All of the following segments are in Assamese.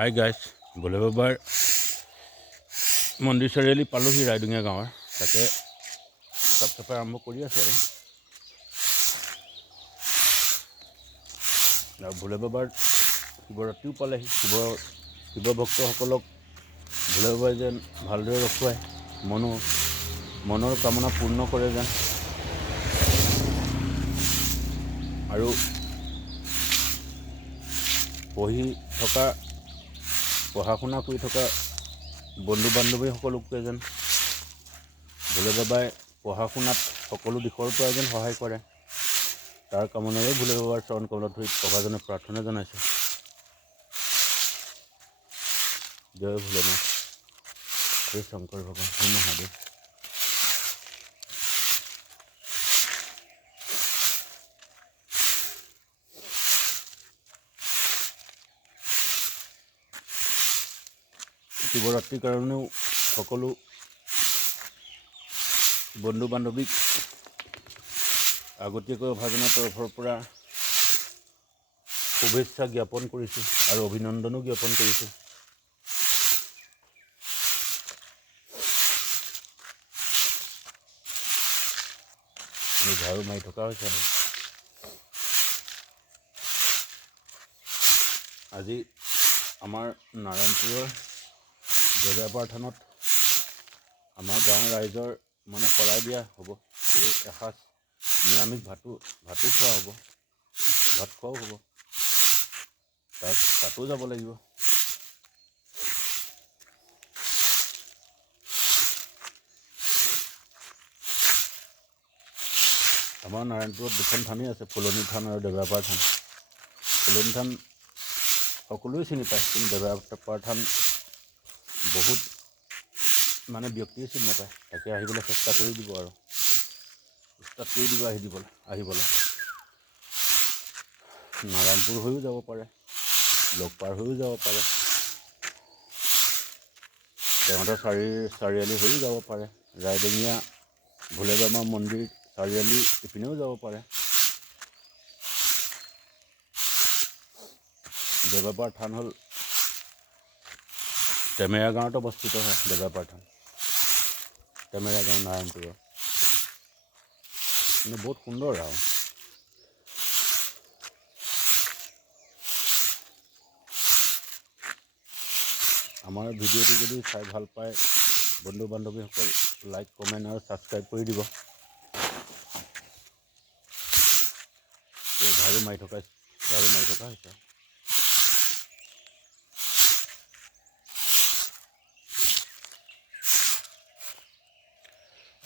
হাই গাইজ, ভোলে বাবাৰ মন্দিৰ চাৰিআলি পালোহি ৰাইডুঙীয়া গাঁৱৰ। তাকে চাফ চাফাই আৰম্ভ কৰি আছে আৰু ভোলে বাবাৰ শিৱৰাত্ৰিও পালেহি। শিৱ ভক্তসকলক ভোলে বাবাই যেন ভালদৰে ৰখুৱাই মনৰ কামনা পূৰ্ণ কৰে যেন, আৰু পঢ়া শুনা কৰি থকা বন্ধু বান্ধৱীসকলকে যেন ভোলে বাবাই পঢ়া শুনাত সকলো দিশৰ পৰা যেন সহায় কৰে, তাৰ কামনাৰে ভোলে বাবাৰ চৰণ কমলত ধৰি প্ৰভাজনে প্ৰাৰ্থনা জনাইছে। জয় ভোলেনাথ, জয় শংকৰ ভগৱান, জয় মহাদেৱ। শিৱৰাত্ৰিৰ কাৰণেও সকলো বন্ধু বান্ধৱীক আগতীয়াকৈ অভাজনৰ তৰফৰ পৰা শুভেচ্ছা জ্ঞাপন কৰিছোঁ আৰু অভিনন্দনো জ্ঞাপন কৰিছোঁ। ঝাৰু মাৰি থকা হৈছে আৰু আজি আমাৰ নাৰায়ণপুৰৰ দেবেপাৰ থানত আমাৰ গাঁৱৰ ৰাইজৰ শৰাই দিয়া হ'ব আৰু এসাঁজ নিৰামিষ ভাতো খোৱা হ'ব, ভাত খোৱাও হ'ব। তাতো যাব লাগিব। আমাৰ নাৰায়ণপুৰত দুখন থানেই আছে, ফুলনি থান আৰু দেবেপাৰ থান। ফুলনি থান সকলোৱে চিনি পায়, কিন্তু দেবেপাৰ থান বহুত ব্যক্তিয়ে চিনি নাপায়। তাকে আহিবলৈ চেষ্টা কৰি দিব আৰু ষ্টাৰ্ট কৰি দিব আহিবলৈ। নাৰায়ণপুৰ হৈও যাব পাৰে, লকপাৰ হৈও যাব পাৰে, সিহঁতৰ চাৰিআলি হৈও যাব পাৰে, ৰাইডুঙীয়া ভোলে বাবা মন্দিৰ চাৰিআলি ইপিনেও যাব পাৰে। দেবেপাৰ থান হ'ল টেমেৰা গাঁৱত অৱস্থিত হয়। দেবেপাৰ থান টেমেৰা গাঁও নাৰায়ণপুৰৰ বহুত সুন্দৰ আৰু আমাৰ ভিডিঅ'টো যদি চাই ভাল পায় বন্ধু বান্ধৱীসকল, লাইক কমেণ্ট আৰু ছাবস্ক্ৰাইব কৰি দিব। ঝাৰু মাৰি থকা হৈছে।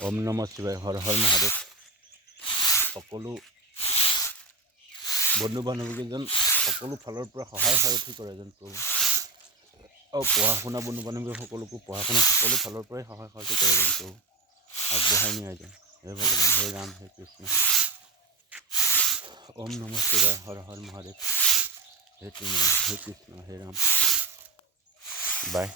ওম নমঃ শিৱায়, হৰ হৰ মহাদেৱ। সকলো বন্ধু বান্ধৱীকেইজন সকলো ফালৰ পৰা সহায় সাৰথি কৰে যেন প্ৰভু, আৰু পঢ়া শুনা বন্ধু বান্ধৱীসকলকো পঢ়া শুনা সকলো ফালৰ পৰাই সহায় সাৰথি কৰে যেন প্ৰভু, আগবঢ়াই নিয়াই যেন। হে ভগৱান, হে ৰাম, হে কৃষ্ণ। ওম নমঃ শিৱায়, হৰ হৰ মহাদেৱ, হে কৃষ্ণ, হে ৰাম। বাই।